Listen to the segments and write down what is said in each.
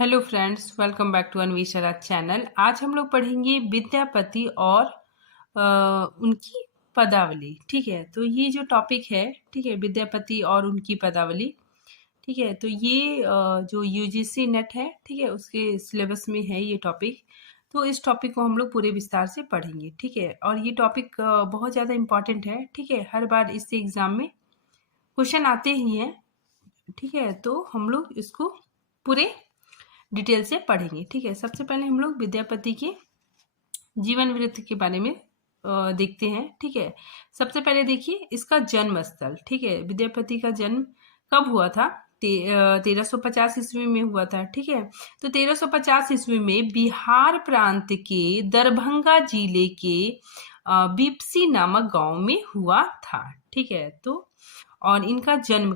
Hello friends, welcome back to Anvesha channel. आज हम लोग पढ़ेंगे विद्यापति और उनकी पदावली। ठीक है, तो ये जो टॉपिक है, ठीक है, विद्यापति और उनकी पदावली। ठीक है, तो ये जो यूजीसी नेट है, ठीक है, उसके सिलेबस में है ये टॉपिक। तो इस टॉपिक को हम लोग पूरे विस्तार से पढ़ेंगे। ठीक है, और ये टॉपिक बहुत ज़्यादा इम्पॉर्टेंट है। ठीक है, हर बार इससे एग्जाम में क्वेश्चन आते ही हैं। ठीक है, तो हम लोग इसको पूरे डिटेल से पढ़ेंगे। ठीक है, सबसे पहले हम लोग विद्यापति के जीवन वृत्त के बारे में देखते हैं। ठीक है, सबसे पहले देखिए इसका जन्म स्थल। ठीक है, विद्यापति का जन्म कब हुआ था? 1350 ईस्वी में हुआ था। ठीक है, तो 1350 ईस्वी में बिहार प्रांत के दरभंगा जिले के बिपसी नामक गांव में हुआ था। ठीक है, तो और इनका जन्म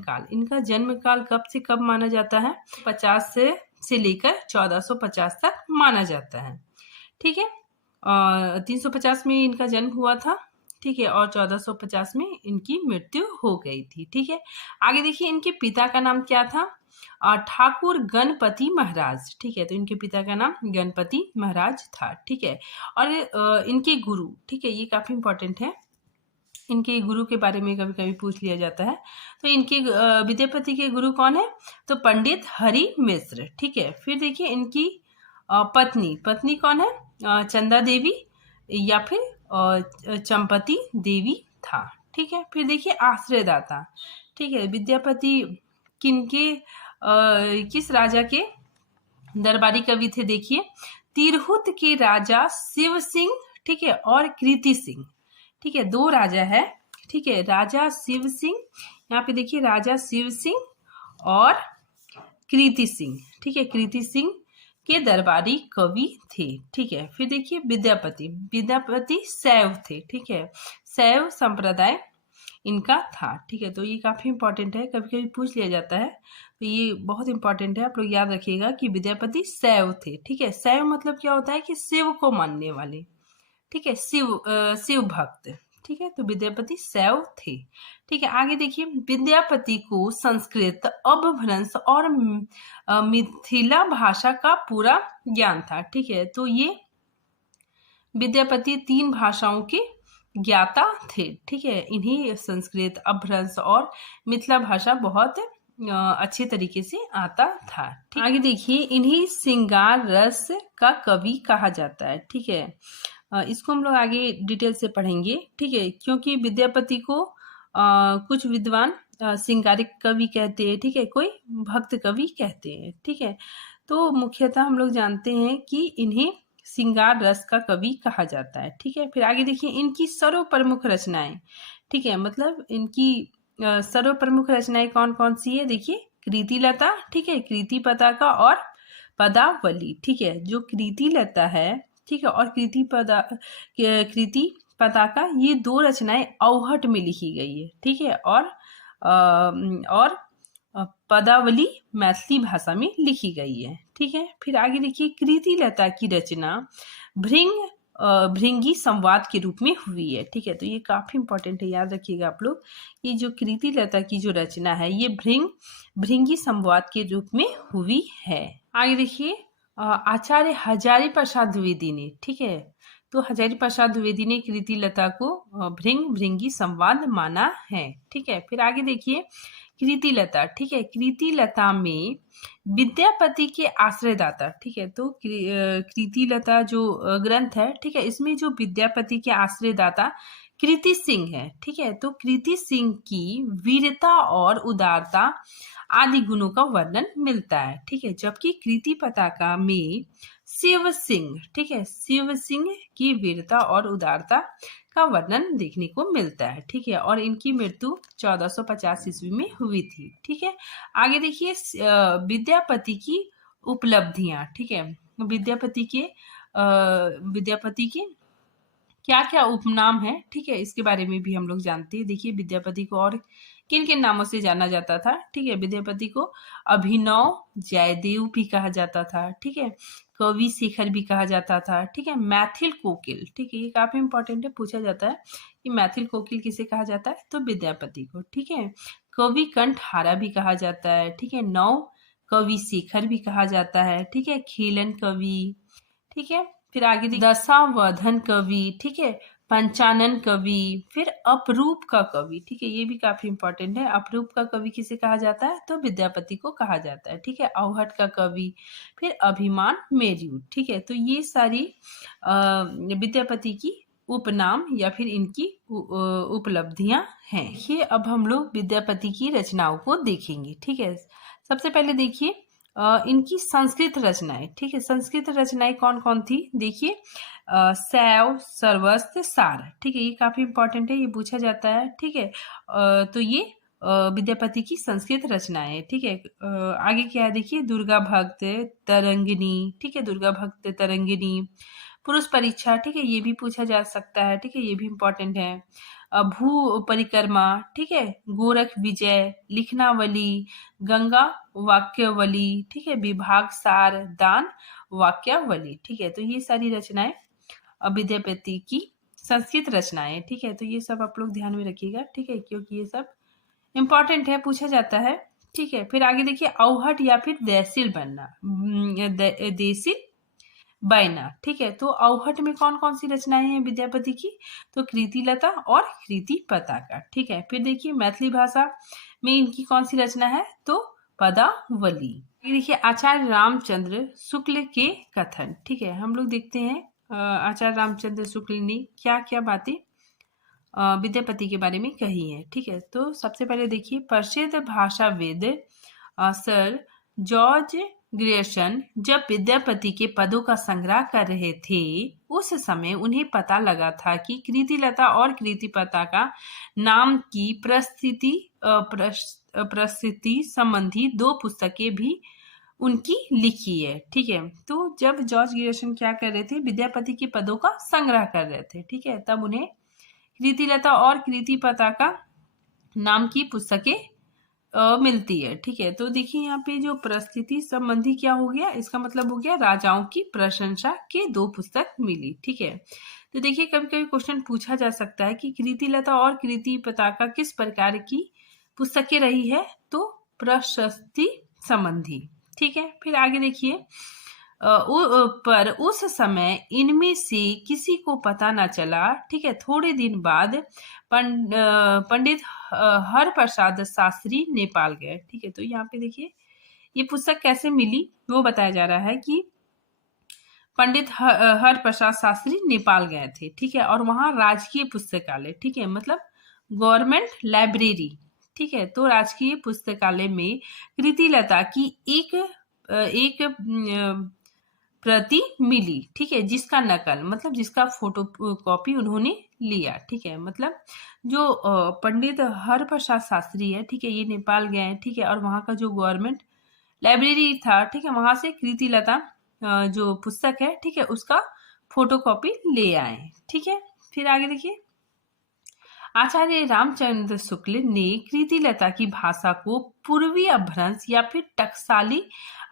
काल कब से कब माना जाता है? 50 से लेकर 1450 तक माना जाता है। ठीक है, 350 में इनका जन्म हुआ था। ठीक है, और 1450 में इनकी मृत्यु हो गई थी। ठीक है, आगे देखिए इनके पिता का नाम क्या था? ठाकुर गणपति महाराज। ठीक है, तो इनके पिता का नाम गणपति महाराज था। ठीक है, और इनके गुरु, ठीक है, ये काफी इंपॉर्टेंट है। इनके गुरु के बारे में कभी कभी पूछ लिया जाता है। तो इनके विद्यापति के गुरु कौन है? तो पंडित हरि मिश्र। ठीक है, फिर देखिए इनकी पत्नी कौन है? चंदा देवी या फिर चंपती देवी था। ठीक है, फिर देखिए आश्रयदाता। ठीक है, विद्यापति किस राजा के दरबारी कवि थे? देखिए तिरहुत के राजा शिव सिंह, ठीक है, और कृति सिंह। ठीक है, दो राजा है। ठीक है, राजा शिव सिंह, यहाँ पे देखिए राजा शिव सिंह और कृति सिंह। ठीक है, कृति सिंह के दरबारी कवि थे। ठीक है, फिर देखिए विद्यापति शैव थे। ठीक है, शैव संप्रदाय इनका था। ठीक है, तो ये काफी इंपॉर्टेंट है, कभी कभी पूछ लिया जाता है, तो ये बहुत इंपॉर्टेंट है। आप लोग याद रखिएगा कि विद्यापति शैव थे। ठीक है, शैव मतलब क्या होता है कि शिव को मानने वाले। ठीक है, शिव भक्त। ठीक है, तो विद्यापति शैव थे। ठीक है, आगे देखिए विद्यापति को संस्कृत, अपभ्रंश और मिथिला भाषा का पूरा ज्ञान था। ठीक है, तो ये विद्यापति 3 भाषाओं के ज्ञाता थे। ठीक है, इन्हीं संस्कृत, अपभ्रंश और मिथिला भाषा बहुत अच्छे तरीके से आता था। ठीक, आगे देखिए इन्हीं श्रृंगार रस का कवि कहा जाता है। ठीक है, इसको हम लोग आगे डिटेल से पढ़ेंगे। ठीक है, क्योंकि विद्यापति को कुछ विद्वान श्रृंगारिक कवि कहते हैं। ठीक है, कोई भक्त कवि कहते हैं। ठीक है, तो मुख्यतः हम लोग जानते हैं कि इन्हें श्रृंगार रस का कवि कहा जाता है। ठीक है, फिर आगे देखिए इनकी सर्वप्रमुख रचनाएं। ठीक है, मतलब इनकी सर्वप्रमुख रचनाएं कौन कौन सी है? देखिए कृतिलता, ठीक है, कृति पताका और पदावली। ठीक है, जो कृतिलता है, ठीक है, और कृति पताका, ये 2 रचनाएं अवहट में लिखी गई है। ठीक है, और पदावली मैथिली भाषा में लिखी गई है। ठीक है, फिर आगे देखिए कृतिलता की रचना भृंगी संवाद के रूप में हुई है। ठीक है, तो ये काफी इंपॉर्टेंट है, याद रखिएगा आप लोग। ये जो कृतिलता की जो रचना है ये भृंगी संवाद के रूप में हुई है। आगे देखिए आचार्य हजारी प्रसाद द्विवेदी ने, ठीक है, तो हजारी प्रसाद द्विवेदी ने कृतिलता को भृंगी संवाद माना है। ठीक है, फिर आगे देखिए कृतिलता। ठीक है, कृतिलता में विद्यापति के आश्रयदाता। ठीक है, तो कृतिलता जो ग्रंथ है, ठीक है, इसमें जो विद्यापति के आश्रयदाता कृति सिंह है। ठीक है, तो कृति सिंह की वीरता और उदारता आदि गुणों का वर्णन मिलता है। ठीक है, जबकि कृति पताका में शिव सिंह, ठीक है, शिव सिंह की वीरता और उदारता का वर्णन देखने को मिलता है। ठीक है, और इनकी मृत्यु 1450 ईस्वी में हुई थी। ठीक है, आगे देखिए विद्यापति की उपलब्धियां। ठीक है, विद्यापति के क्या क्या उपनाम है? ठीक है, इसके बारे में भी हम लोग जानते हैं। देखिए विद्यापति को और किन किन नामों से जाना जाता था? ठीक है, विद्यापति को अभिनव जयदेव भी कहा जाता था। ठीक है, कवि शेखर भी कहा जाता था। ठीक है, मैथिल कोकिल, ठीक है, ये काफी इंपॉर्टेंट है, पूछा जाता है कि मैथिल कोकिल किसे कहा जाता है? तो विद्यापति को। ठीक है, कवि कंठहारा भी कहा जाता है। ठीक है, नव कवि शेखर भी कहा जाता है, ठीक है, खेलन कवि, ठीक है। फिर आगे देखिए दशावधन कवि, ठीक है, पंचानन कवि, फिर अपरूप का कवि, ठीक है, ये भी काफी इंपॉर्टेंट है। अपरूप का कवि किसे कहा जाता है? तो विद्यापति को कहा जाता है, ठीक है। अवहट का कवि, फिर अभिमान मेरुत, ठीक है। तो ये सारी विद्यापति की उपनाम या फिर इनकी उपलब्धियां हैं। ये अब हम लोग विद्यापति की रचनाओं को देखेंगे, ठीक है। सबसे पहले देखिए इनकी संस्कृत रचनाएं, ठीक है। संस्कृत रचनाएं कौन कौन थी? देखिए शैव, सर्वस्त्र, सार, ठीक है, ये काफी इंपॉर्टेंट है, ये पूछा जाता है, ठीक है। तो ये विद्यापति की संस्कृत रचनाएं, ठीक है। आगे क्या है देखिए दुर्गा भक्त, तरंगिणी, ठीक है, दुर्गा भक्त, तरंगिणी, पुरुष परीक्षा, ठीक है, ये भी पूछा जा सकता है, ठीक है, ये भी इंपॉर्टेंट है। भू परिक्रमा, ठीक है, गोरख विजय, लिखनावली, गंगा वाक्यावली, ठीक है, विभाग सार, दान वाक्यावली, ठीक है। तो ये सारी रचनाएं विद्यापति की संस्कृत रचनाएं, ठीक है। तो ये सब आप लोग ध्यान में रखिएगा, ठीक है, क्योंकि ये सब इंपॉर्टेंट है, पूछा जाता है, ठीक है। फिर आगे देखिए अवहट या फिर देसिल बनना, देसिल बैना, ठीक है। तो अवहट में कौन कौन सी रचनाएं हैं विद्यापति की? तो कृतिलता और कृति पताका, ठीक है। फिर देखिए मैथिली भाषा में इनकी कौन सी रचना है? तो पदावली। ये देखिए आचार्य रामचंद्र शुक्ल के कथन, ठीक है। हम लोग देखते हैं आचार्य रामचंद्र शुक्ल ने क्या क्या बातें विद्यापति के बारे में कही है, ठीक है। तो सबसे पहले देखिए प्रसिद्ध भाषाविद सर जॉर्ज ग्रियर्सन जब विद्यापति के पदों का संग्रह कर रहे थे उस समय उन्हें पता लगा था कि कृतिलता और कृतिपता का नाम की प्रस्तुति संबंधी 2 पुस्तकें भी उनकी लिखी है, ठीक है। तो जब जॉर्ज ग्रियर्सन क्या कर रहे थे? विद्यापति के पदों का संग्रह कर रहे थे, ठीक है, तब उन्हें कृतिलता और कृतिपता का नाम की पुस्तकें मिलती है, ठीक है। तो देखिए यहाँ पे जो प्रस्तुति संबंधी क्या हो गया, इसका मतलब हो गया राजाओं की प्रशंसा के 2 पुस्तक मिली, ठीक है। तो देखिए कभी कभी क्वेश्चन पूछा जा सकता है कि कृतिलता और कृतिपता का किस प्रकार की पुस्तकें रही है? तो प्रशस्ति संबंधी, ठीक है। फिर आगे देखिए पर उस समय इनमें से किसी को पता न चला, ठीक है। थोड़े दिन बाद पंडित हरप्रसाद शास्त्री नेपाल गए, ठीक है। तो यहाँ पे देखिए ये पुस्तक कैसे मिली वो बताया जा रहा है कि पंडित हरप्रसाद शास्त्री नेपाल गए थे, ठीक है, और वहाँ राजकीय पुस्तकालय, ठीक है, मतलब गवर्नमेंट लाइब्रेरी, ठीक है। तो राजकीय पुस्तकालय में कृतिलता की एक प्रति मिली, ठीक है, जिसका नकल मतलब जिसका फोटो कॉपी उन्होंने लिया, ठीक है। मतलब जो पंडित हरप्रसाद शास्त्री है, ठीक है, ये नेपाल गए हैं, ठीक है, और वहाँ का जो गवर्नमेंट लाइब्रेरी था, ठीक है, वहां से कृतिलता जो पुस्तक है, ठीक है, उसका फोटोकॉपी ले आए, ठीक है। फिर आगे देखिए आचार्य रामचंद्र शुक्ल ने कृतिलता की भाषा को पूर्वी अभ्रंश या फिर टकसाली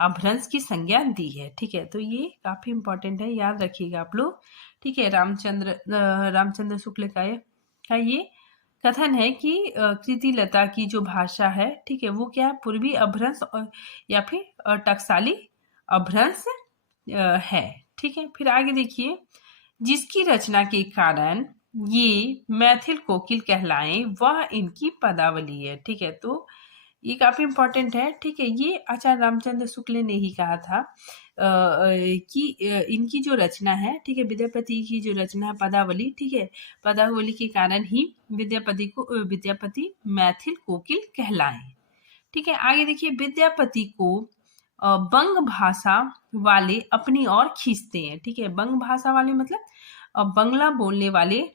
अभ्रंश की संज्ञा दी है, ठीक है। तो ये काफी इंपॉर्टेंट है, याद रखिएगा आप लोग, ठीक है। रामचंद्र शुक्ल का ये कथन है कि कृतिलता की जो भाषा है, ठीक है, वो क्या है? पूर्वी अभ्रंश या फिर टकसाली अभ्रंश है, ठीक है। फिर आगे देखिए जिसकी रचना के कारण ये मैथिल कोकिल कहलाएं वह इनकी पदावली है, ठीक है। तो ये काफी इंपॉर्टेंट है, ठीक है। ये आचार्य रामचंद्र शुक्ल ने ही कहा था कि इनकी जो रचना है, ठीक है, विद्यापति की जो रचना है पदावली, ठीक है, पदावली के कारण ही विद्यापति मैथिल कोकिल कहलाएं, ठीक है। आगे देखिए विद्यापति को बंग भाषा वाले अपनी ओर खींचते हैं, ठीक है। बंग भाषा वाले मतलब बंगला बोलने वाले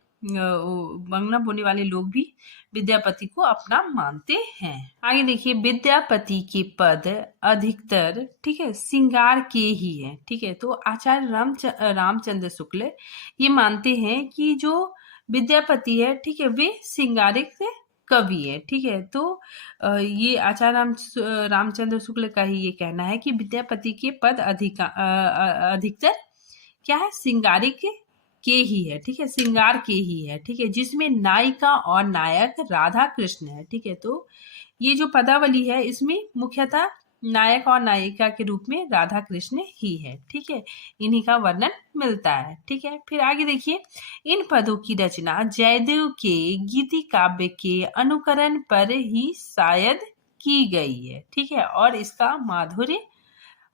लोग भी विद्यापति को अपना मानते हैं। आगे देखिए विद्यापति के पद अधिकतर, ठीक है, श्रृंगार के ही है, ठीक है। तो आचार्य रामचंद्र शुक्ल ये मानते हैं कि जो विद्यापति है, ठीक है, वे श्रृंगारिक कवि है, ठीक है। तो ये आचार्य रामचंद्र शुक्ल का ही ये कहना है कि विद्यापति के पद अधिकतर क्या है? श्रृंगारिक के ही है, ठीक है, श्रृंगार के ही है, ठीक है, जिसमें नायिका और नायक राधा कृष्ण है, ठीक है। तो ये जो पदावली है इसमें मुख्यतः नायक और नायिका के रूप में राधा कृष्ण ही है। ठीक है, इन्हीं का वर्णन मिलता है। ठीक है, फिर आगे देखिए, इन पदों की रचना जयदेव के गीति काव्य के अनुकरण पर ही शायद की गई है। ठीक है, और इसका माधुर्य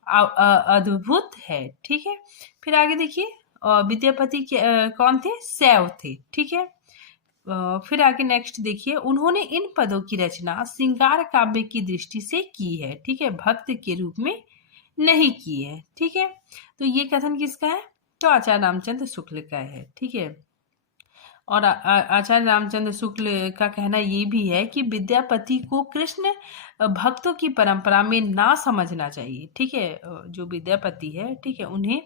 अद्भुत है। ठीक है, फिर आगे देखिए, विद्यापति के कौन थे? शैव थे। ठीक है, फिर आगे नेक्स्ट देखिए, उन्होंने इन पदों की रचना श्रृंगार काव्य की दृष्टि से की है। ठीक है, भक्त के रूप में नहीं की है। ठीक है, तो ये कथन किसका है? तो आचार्य रामचंद्र शुक्ल का है। ठीक है, और आचार्य रामचंद्र शुक्ल का कहना ये भी है कि विद्यापति को कृष्ण भक्तों की परंपरा में ना समझना चाहिए। ठीक है, जो विद्यापति है, ठीक है, उन्हें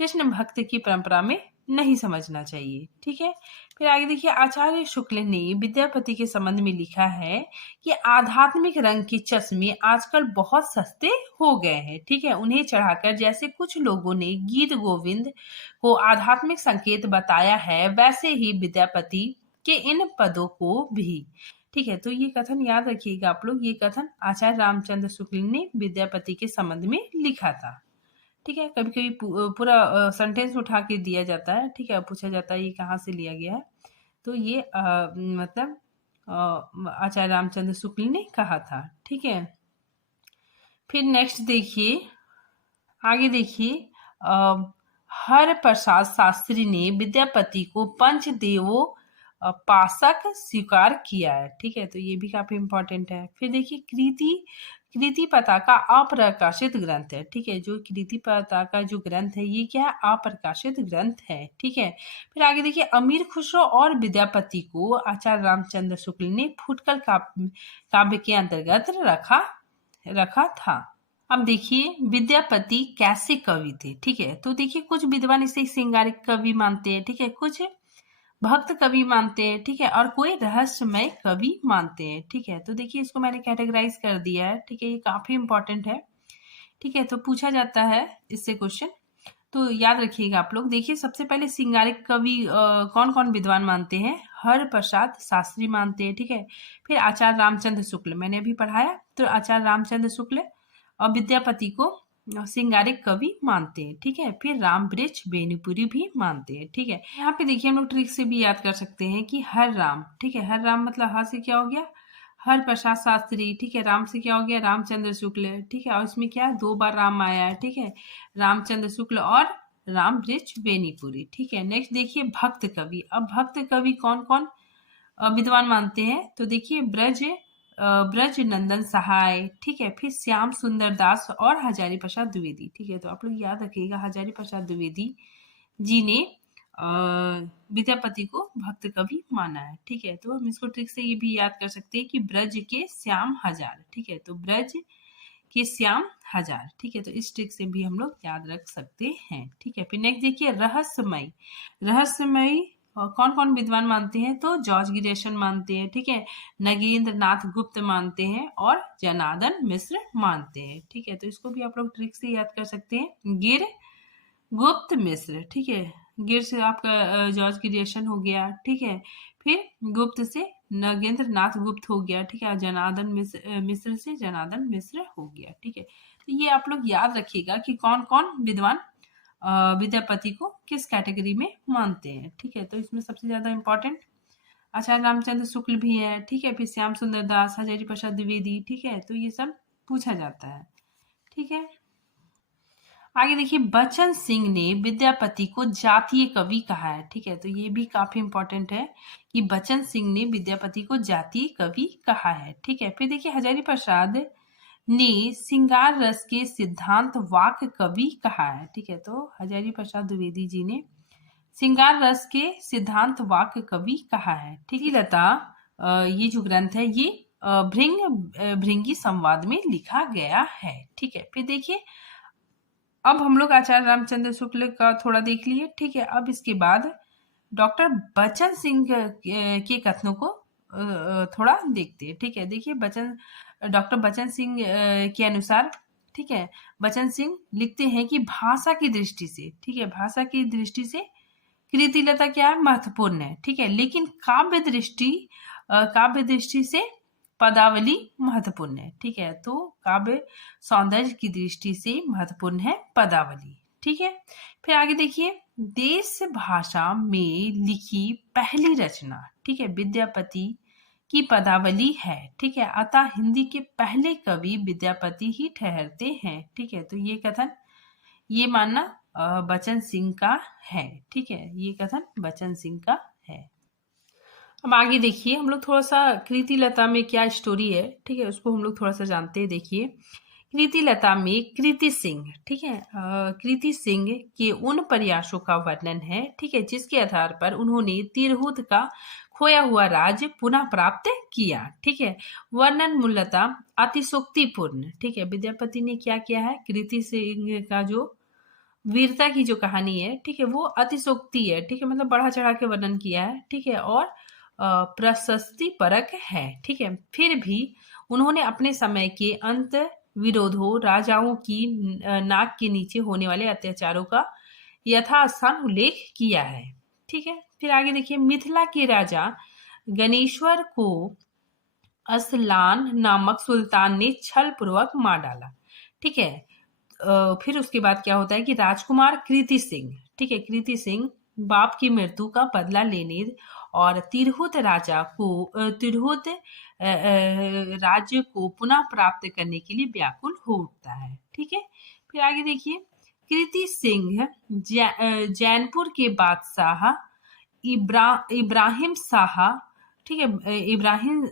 कृष्ण भक्त की परंपरा में नहीं समझना चाहिए। ठीक है, फिर आगे देखिए, आचार्य शुक्ल ने विद्यापति के संबंध में लिखा है कि आध्यात्मिक रंग के चश्मे आजकल बहुत सस्ते हो गए हैं। ठीक है, उन्हें चढ़ाकर जैसे कुछ लोगों ने गीत गोविंद को आध्यात्मिक संकेत बताया है, वैसे ही विद्यापति के इन पदों को भी। ठीक है, तो ये कथन याद रखिएगा आप लोग, ये कथन आचार्य रामचंद्र शुक्ल ने विद्यापति के संबंध में लिखा था। ठीक है, कभी कभी पूरा सेंटेंस उठा के दिया जाता है। ठीक है, पूछा जाता है ये कहाँ से लिया गया है, तो ये मतलब आचार्य रामचंद्र शुक्ल ने कहा था। ठीक है, फिर नेक्स्ट देखिए, आगे देखिए, हर प्रसाद शास्त्री ने विद्यापति को पंचदेवों पाशक स्वीकार किया है। ठीक है, तो ये भी काफी इंपॉर्टेंट है। फिर देखिए, कृति पताका अप्रकाशित ग्रंथ है। ठीक है, जो कृति पताका जो ग्रंथ है, ये क्या है? अप्रकाशित ग्रंथ है। ठीक है, फिर आगे देखिए, अमीर खुसरो और विद्यापति को आचार्य रामचंद्र शुक्ल ने फुटकल काव्य के अंतर्गत रखा था। अब देखिए, विद्यापति कैसे कवि थे? ठीक है, तो देखिए, कुछ विद्वान इसे श्रृंगारिक कवि मानते हैं। ठीक है, कुछ भक्त कवि मानते हैं। ठीक है, और कोई रहस्यमय कवि मानते हैं। ठीक है, तो देखिए, इसको मैंने कैटेगराइज कर दिया है। ठीक है, ये काफी इंपॉर्टेंट है। ठीक है, तो पूछा जाता है इससे क्वेश्चन, तो याद रखिएगा आप लोग। देखिए, सबसे पहले श्रृंगारिक कवि कौन कौन विद्वान मानते हैं? हर प्रसाद शास्त्री मानते हैं। ठीक है, फिर आचार्य रामचंद्र शुक्ल, मैंने अभी पढ़ाया, तो आचार्य रामचंद्र शुक्ल और विद्यापति को श्रृंगारिक कवि मानते हैं। ठीक है, फिर राम वृक्ष बेनीपुरी भी मानते हैं। ठीक है, यहाँ पे देखिए, हम लोग ट्रिक से भी याद कर सकते हैं कि हर राम, ठीक है, हर राम मतलब हर से क्या हो गया? हर प्रसाद शास्त्री। ठीक है, राम से क्या हो गया? रामचंद्र शुक्ल। ठीक है, और इसमें क्या है? 2 बार राम आया है। ठीक है, रामचंद्र शुक्ल और राम वृक्ष बेनीपुरी। ठीक है, नेक्स्ट देखिए, भक्त कवि। अब भक्त कवि कौन कौन विद्वान मानते हैं? तो देखिए, ब्रज नंदन सहाय। ठीक है, फिर श्याम सुंदर दास और हजारी प्रसाद द्विवेदी। ठीक है, तो आप लोग याद रखिएगा, हजारी प्रसाद द्विवेदी जी ने विद्यापति को भक्त कवि माना है। ठीक है, तो हम इसको ट्रिक से ये भी याद कर सकते हैं कि ब्रज के श्याम हजार। ठीक है, तो ब्रज के श्याम हजार। ठीक है, तो इस ट्रिक से भी हम लोग याद रख सकते हैं। ठीक है, फिर नेक्स्ट देखिए, रहस्यमयी कौन कौन विद्वान मानते हैं? तो जॉर्ज गिरिशन मानते हैं। ठीक है, नगेंद्र नाथ गुप्त मानते हैं और जनार्दन मिश्र मानते हैं। ठीक है, तो इसको भी आप लोग ट्रिक से याद कर सकते हैं, गिर गुप्त मिश्र। ठीक है, गिर से आपका जॉर्ज गिरिशन हो गया। ठीक है, फिर गुप्त से नगेंद्र नाथ गुप्त हो गया। ठीक है, जनार्दन मिश्र से जनार्दन मिश्र हो गया। ठीक है, तो ये आप लोग याद रखिएगा कि कौन कौन विद्वान विद्यापति को किस कैटेगरी में मानते हैं। ठीक है, तो इसमें सबसे ज्यादा इंपॉर्टेंट आचार्य रामचंद्र शुक्ल भी है। ठीक है, फिर श्याम सुंदर दास, हजारी प्रसाद द्विवेदी। ठीक है, तो ये सब पूछा जाता है। ठीक है, आगे देखिए, बचन सिंह ने विद्यापति को जातीय कवि कहा है। ठीक है, तो ये भी काफी इंपॉर्टेंट है कि बचन सिंह ने विद्यापति को जातीय कवि कहा है। ठीक है, फिर देखिए, हजारी प्रसाद ने श्रृंगार रस के सिद्धांत वाक कवि कहा है। ठीक है, तो हजारी प्रसाद द्विवेदी जी ने श्रृंगार रस के सिद्धांत वाक कवि कहा है। ठीक है, लता ये जो ग्रंथ है, ये भृंगी संवाद में लिखा गया है। ठीक है, फिर देखिए, अब हम लोग आचार्य रामचंद्र शुक्ल का थोड़ा देख लिए। ठीक है, अब इसके बाद डॉक्टर बचन सिंह के कथनों को थोड़ा देखते हैं। ठीक है, देखिए, डॉक्टर बचन सिंह के अनुसार, ठीक है, बचन सिंह लिखते हैं कि भाषा की दृष्टि से, ठीक है, भाषा की दृष्टि से कृतिलता क्या है? महत्वपूर्ण है। ठीक है, लेकिन काव्य दृष्टि से पदावली महत्वपूर्ण है। ठीक है, तो काव्य सौंदर्य की दृष्टि से महत्वपूर्ण है पदावली। ठीक है, फिर आगे देखिए, देश भाषा में लिखी पहली रचना, ठीक है, विद्यापति की पदावली है। ठीक है, अतः हिंदी के पहले कवि विद्यापति ही ठहरते हैं। ठीक है, तो ये कथन, ये मानना बचन सिंह का है। ठीक है, ये कथन बचन सिंह का है। अब आगे देखिए, हम लोग थोड़ा सा कृति लता में क्या स्टोरी है, ठीक है, उसको हम लोग थोड़ा सा जानते हैं। देखिए, कृति लता में कृति सिंह, ठीक है, कृति सिंह के उन प्रयासों का वर्णन है, ठीक है, जिसके आधार पर उन्होंने तिरहुत का खोया हुआ राज्य पुनः प्राप्त किया। ठीक है, वर्णन मूलतः अतिशोक्तिपूर्ण। ठीक है, विद्यापति ने क्या किया है, कृति सिंह का जो वीरता की जो कहानी है, ठीक है, वो अतिशोक्ति है। ठीक है, मतलब बढ़ा चढ़ा के वर्णन किया है। ठीक है, और प्रशस्ति परक है। ठीक है, फिर भी उन्होंने अपने समय के अंत विरोधों, राजाओं की नाक के नीचे होने वाले अत्याचारों का यथास्थान उल्लेख किया है। ठीक है, फिर आगे देखिए, मिथिला के राजा गणेश्वर को असलान नामक सुल्तान ने छल पूर्वक मार डाला। ठीक है, फिर उसके बाद क्या होता है कि राजकुमार कृति सिंह, ठीक है, कृति सिंह बाप की मृत्यु का बदला लेने और तिरहुत राज्य को पुनः प्राप्त करने के लिए व्याकुल हो उठता है। ठीक है, फिर आगे देखिए, कृति सिंह जैनपुर के बादशाह इब्राहिम शाह, ठीक है, इब्राहिम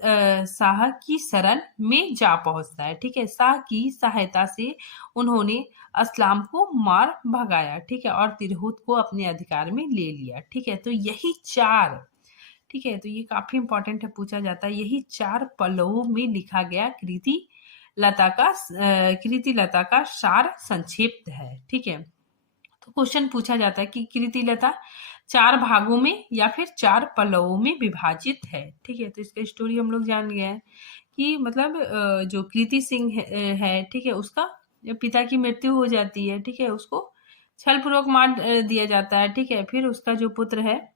शाह की शरण में जा पहुंचता है। ठीक है, शाह की सहायता से उन्होंने असलाम को मार भगाया। ठीक है, और तिरहुत को अपने अधिकार में ले लिया। ठीक है, तो यही चार, ठीक है, तो ये काफी इंपॉर्टेंट है, पूछा जाता है, यही चार पल्लवों में लिखा गया कृति लता का सार संक्षिप्त है। ठीक है, तो क्वेश्चन पूछा जाता है कि कृति लता चार भागों में या फिर चार पल्लवों में विभाजित है। ठीक है, तो इसका स्टोरी हम लोग जान गए हैं कि मतलब जो कृति सिंह है, ठीक है, उसका पिता की मृत्यु हो जाती है। ठीक है, उसको छल पूर्वक मार दिया जाता है। ठीक है, फिर उसका जो पुत्र है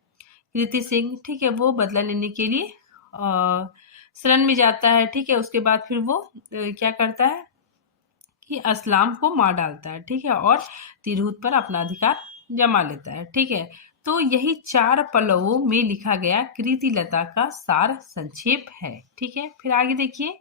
कृति सिंह, ठीक है, वो बदला लेने के लिए शरण में जाता है। ठीक है, उसके बाद फिर वो क्या करता है कि असलाम को मार डालता है। ठीक है, और तिरहुत पर अपना अधिकार जमा लेता है। ठीक है, तो यही चार पल्लवों में लिखा गया कृति लता का सार संक्षेप है। ठीक है, फिर आगे देखिए,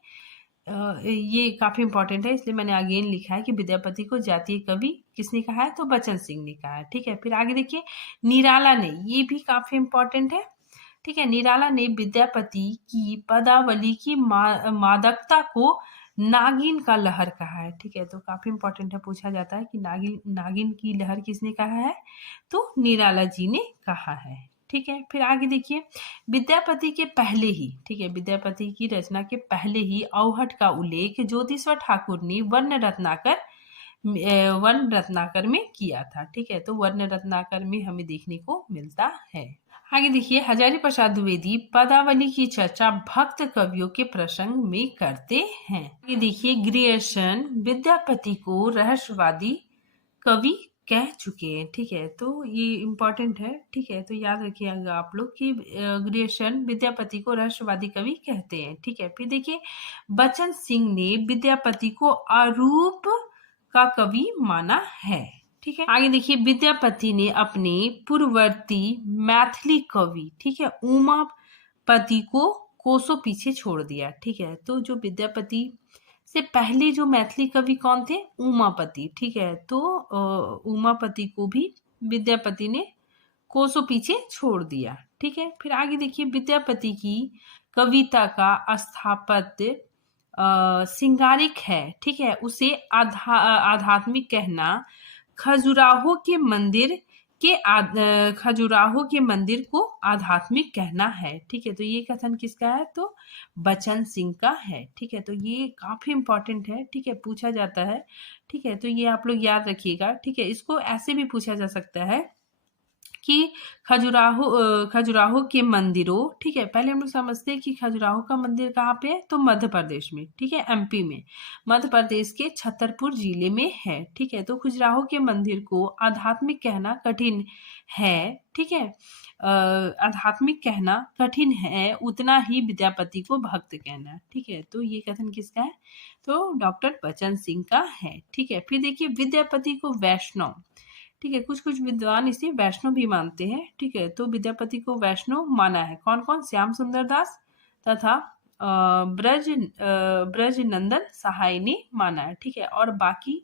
ये काफी इंपॉर्टेंट है, इसलिए मैंने अगेन लिखा है कि विद्यापति को जातीय कवि किसने कहा है, तो बचन सिंह ने कहा है। ठीक है, फिर आगे देखिए, निराला ने, ये भी काफी इंपॉर्टेंट है। ठीक है, निराला ने विद्यापति की पदावली की मादकता को नागिन का लहर कहा है। ठीक है, तो काफी इंपॉर्टेंट है, पूछा जाता है कि नागिन की लहर किसने कहा है, तो निराला जी ने कहा है। ठीक है, फिर आगे देखिए, विद्यापति के पहले ही, ठीक है, विद्यापति की रचना के पहले ही अवहट का उल्लेख ज्योतिषवर ठाकुर ने वर्ण रत्नाकर में किया था। ठीक है, तो वर्ण रत्नाकर में हमें देखने को मिलता है। आगे देखिए, हजारी प्रसाद द्विवेदी पदावली की चर्चा भक्त कवियों के प्रसंग में करते हैं। आगे देखिए, ग्रियर्सन विद्यापति को रहस्यवादी कवि कह चुके हैं। ठीक है, तो ये इम्पोर्टेंट है। ठीक है, तो याद रखिएगा आप लोग कि ग्रियर्सन विद्यापति को रहस्यवादी कवि कहते हैं। ठीक है, फिर देखिए, बचन सिंह ने विद्यापति को अरूप का कवि माना है। ठीक है, आगे देखिए, विद्यापति ने अपने पूर्ववर्ती मैथिली कवि, ठीक है, उमापति को कोसों पीछे छोड़ दिया। ठीक है, तो जो विद्यापति से पहले जो मैथिली कवि कौन थे, उमापति। ठीक है, तो उमापति को भी विद्यापति ने कोसों पीछे छोड़ दिया। ठीक है, फिर आगे देखिए, विद्यापति की कविता का स्थापत्य सिंगारिक है। ठीक है, उसे आध्यात्मिक कहना खजुराहो के मंदिर को आध्यात्मिक कहना है। ठीक है, तो ये कथन किसका है, तो बचन सिंह का है। ठीक है, तो ये काफी इंपॉर्टेंट है। ठीक है, पूछा जाता है। ठीक है, तो ये आप लोग याद रखिएगा। ठीक है, इसको ऐसे भी पूछा जा सकता है कि खजुराहो के मंदिरों, ठीक है, पहले हम लोग समझते हैं कि खजुराहो का मंदिर कहाँ पे है, तो मध्य प्रदेश में, ठीक है, एमपी में, मध्य प्रदेश के छतरपुर जिले में है, ठीक है। तो खजुराहो के मंदिर को आध्यात्मिक कहना कठिन है, ठीक है, आध्यात्मिक कहना कठिन है, उतना ही विद्यापति को भक्त कहना, ठीक है। तो ये कथन किसका है, तो डॉक्टर बचन सिंह का है, ठीक है। फिर देखिए विद्यापति को वैष्णव, ठीक है, कुछ कुछ विद्वान इसे वैष्णव भी मानते हैं, ठीक है। तो विद्यापति को वैष्णव माना है कौन कौन, श्याम सुंदर दास तथा ब्रज नंदन सहाय ने माना है, ठीक है। और बाकी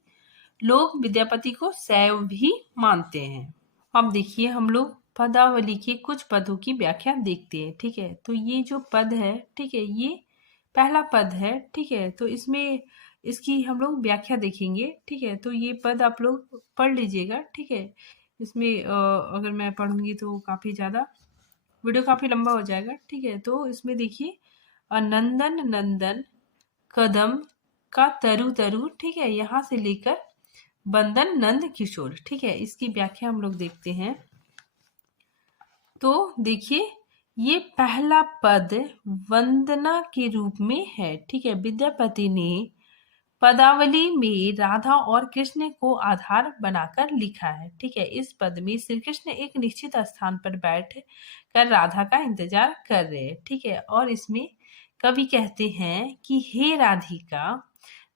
लोग विद्यापति को शैव भी मानते हैं। अब देखिए हम लोग पदावली के कुछ पदों की व्याख्या देखते हैं, ठीक है। तो ये जो पद है, ठीक है, ये पहला पद है, ठीक है। तो इसमें इसकी हम लोग व्याख्या देखेंगे, ठीक है। तो ये पद आप लोग पढ़ लीजिएगा, ठीक है। इसमें अगर मैं पढ़ूंगी तो काफी ज्यादा वीडियो काफी लंबा हो जाएगा, ठीक है। तो इसमें देखिए नंदन नंदन कदम का तरु तरु, ठीक है, यहाँ से लेकर बंदन नंद किशोर, ठीक है। इसकी व्याख्या हम लोग देखते हैं। तो देखिए ये पहला पद वंदना के रूप में है, ठीक है। विद्यापति ने पदावली में राधा और कृष्ण को आधार बनाकर लिखा है, ठीक है। इस पद में श्री कृष्ण एक निश्चित स्थान पर बैठ कर राधा का इंतजार कर रहे हैं, ठीक है। और इसमें कवि कहते हैं कि हे राधिका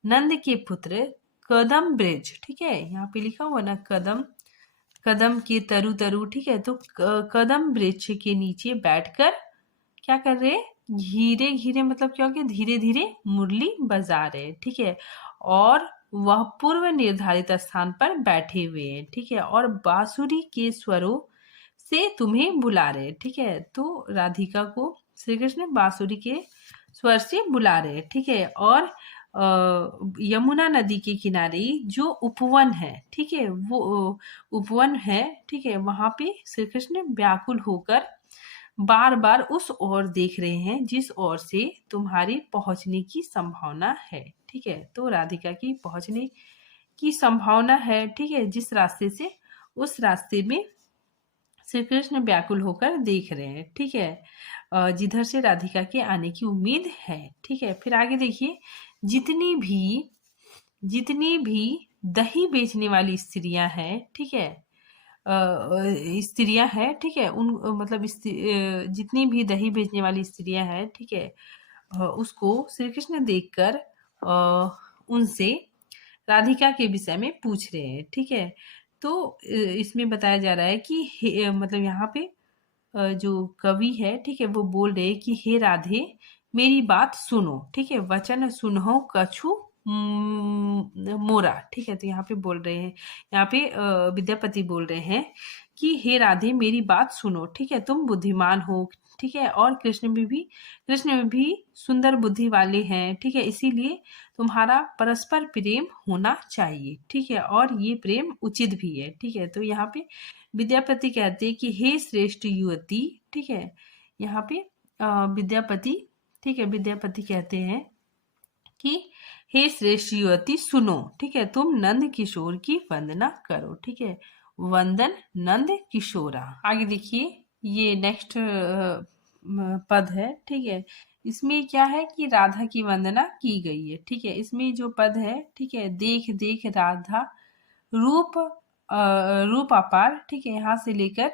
नंद के पुत्र कदम ब्रिज, ठीक है, यहाँ पे लिखा हुआ ना कदम, कदम के तरु तरु, ठीक है। तो कदम वृक्ष के नीचे बैठकर क्या कर रहे, धीरे धीरे, मतलब क्या हो गया, धीरे धीरे मुरली बजा रहे, ठीक है। और वह पूर्व निर्धारित स्थान पर बैठे हुए हैं, ठीक है। और बांसुरी के स्वरों से तुम्हें बुला रहे, ठीक है। तो राधिका को श्री कृष्ण बांसुरी के स्वर से बुला रहे, ठीक है। और यमुना नदी के किनारे जो उपवन है, ठीक है, वो उपवन है, ठीक है, वहां पे श्री कृष्ण व्याकुल होकर बार बार उस ओर देख रहे हैं जिस ओर से तुम्हारी पहुंचने की संभावना है, ठीक है। तो राधिका की पहुंचने की संभावना है, ठीक है, जिस रास्ते से, उस रास्ते में श्री कृष्ण व्याकुल होकर देख रहे हैं, ठीक है, जिधर से राधिका के आने की उम्मीद है, ठीक है। फिर आगे देखिए जितनी भी दही बेचने वाली स्त्रियां हैं, ठीक है, स्त्रियां हैं, ठीक है, उन मतलब जितनी भी दही बेचने वाली स्त्रियां हैं, ठीक है, उसको श्री कृष्ण देखकर उनसे राधिका के विषय में पूछ रहे हैं, ठीक है। तो इसमें बताया जा रहा है कि मतलब यहाँ पे जो कवि है, ठीक है, वो बोल रहे हैं कि हे राधे मेरी बात सुनो, ठीक है, वचन सुनहो कछु मोरा, ठीक है। तो यहाँ पे बोल रहे हैं, यहाँ पे विद्यापति बोल रहे हैं कि हे राधे मेरी बात सुनो, ठीक है, तुम बुद्धिमान हो, ठीक है, और कृष्ण में भी सुंदर बुद्धि वाले हैं, ठीक है, इसीलिए तुम्हारा परस्पर प्रेम होना चाहिए, ठीक है, और ये प्रेम उचित भी है, ठीक है। तो यहाँ पे विद्यापति कहते हैं कि हे श्रेष्ठ युवती, ठीक है, यहाँ पे विद्यापति, ठीक है, विद्यापति कहते हैं कि हे श्रेष्ठ युवती सुनो, ठीक है, तुम नंद किशोर की वंदना करो, ठीक है, वंदन नंद किशोरा। आगे देखिए ये नेक्स्ट पद है, ठीक है, इसमें क्या है कि राधा की वंदना की गई है, ठीक है। इसमें जो पद है, ठीक है, देख देख राधा रूप रूप अपार, ठीक है, यहाँ से लेकर,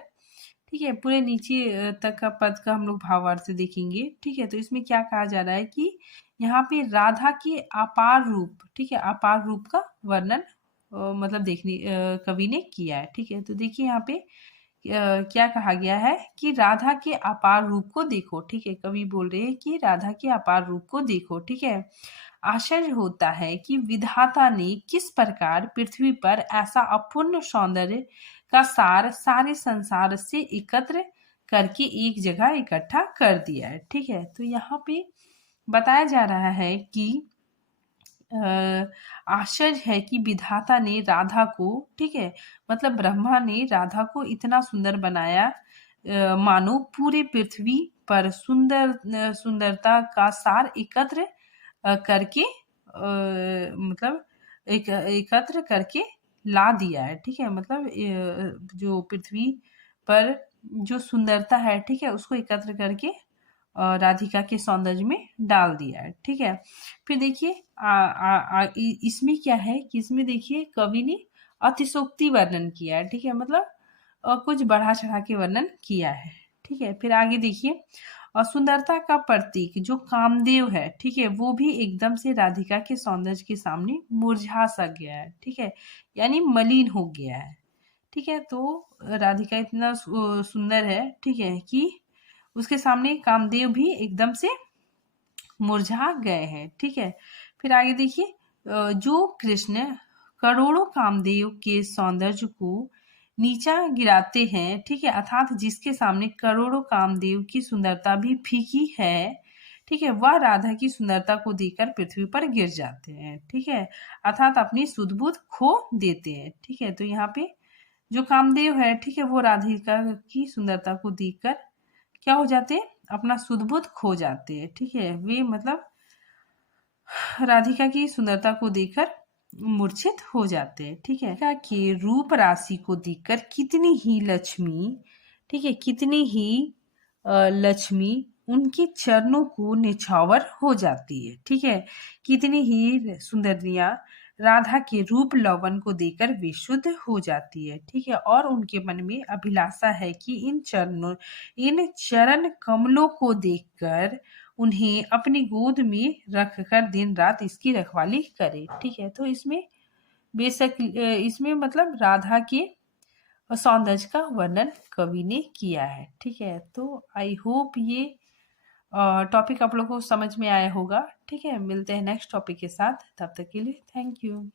ठीक है, पूरे नीचे तक का पद का हम लोग भावार्थ देखेंगे, ठीक है। तो इसमें क्या कहा जा रहा है कि यहाँ पे राधा के अपार रूप, ठीक है, अपार रूप का वर्णन मतलब देखने कवि ने किया है, ठीक है। तो देखिए यहाँ पे क्या कहा गया है कि राधा के अपार रूप को देखो, ठीक है, कवि बोल रहे हैं कि राधा के अपार रूप को देखो, ठीक है। आश्चर्य होता है कि विधाता ने किस प्रकार पृथ्वी पर ऐसा अपूर्ण सौंदर्य का सार सारे संसार से एकत्र करके एक जगह इकट्ठा कर दिया है, ठीक है। तो यहाँ पे बताया जा रहा है कि आश्चर्य है कि विधाता ने राधा को, ठीक है, मतलब ब्रह्मा ने राधा को इतना सुंदर बनाया, मानो पूरे पृथ्वी पर सुंदरता का सार एकत्र करके मतलब एकत्र करके ला दिया है, ठीक है, मतलब जो पृथ्वी पर जो सुंदरता है, ठीक है, उसको एकत्र करके राधिका के सौंदर्य में डाल दिया है, ठीक है। फिर देखिए इसमें क्या है कि इसमें देखिए कवि ने अतिशोक्ति वर्णन किया है, ठीक है, मतलब कुछ बढ़ा चढ़ा के वर्णन किया है, ठीक है। फिर आगे देखिए सुंदरता का प्रतीक जो कामदेव है, ठीक है, वो भी एकदम से राधिका के सौंदर्य के सामने मुरझा सा गया है, ठीक है, यानी मलिन हो गया है, ठीक है। तो राधिका इतना सुंदर है, ठीक है, कि उसके सामने कामदेव भी एकदम से मुरझा गए हैं, ठीक है। फिर आगे देखिए जो कृष्ण करोड़ों कामदेव के सौंदर्य को नीचा गिराते हैं, ठीक है, अर्थात जिसके सामने करोड़ों कामदेव की सुंदरता भी फीकी है, ठीक है, वह राधा की सुंदरता को देखकर पृथ्वी पर गिर जाते हैं, ठीक है, अर्थात अपनी सुध बुध खो देते हैं, ठीक है। तो यहाँ पे जो कामदेव है, ठीक है, वो राधिका की सुंदरता को देखकर क्या हो जाते हैं, अपना सुध बुध खो जाते हैं, ठीक है, वे मतलब राधिका की सुंदरता को देखकर मूर्छित हो जाते हैं, ठीक है। राधिका के रूप राशि को देखकर कितनी ही लक्ष्मी, ठीक है, कितनी ही लक्ष्मी उनके चरणों को निछावर हो जाती है, ठीक है, कितनी ही सुंदरियां राधा के रूप लवन को देखकर विशुद्ध हो जाती है, ठीक है, और उनके मन में अभिलाषा है कि इन चरण कमलों को देखकर उन्हें अपनी गोद में रखकर दिन रात इसकी रखवाली करे, ठीक है। तो इसमें बेशक इसमें मतलब राधा के सौंदर्य का वर्णन कवि ने किया है, ठीक है। तो आई होप ये टॉपिक आप लोगों को समझ में आया होगा, ठीक है। मिलते हैं नेक्स्ट टॉपिक के साथ, तब तक के लिए थैंक यू।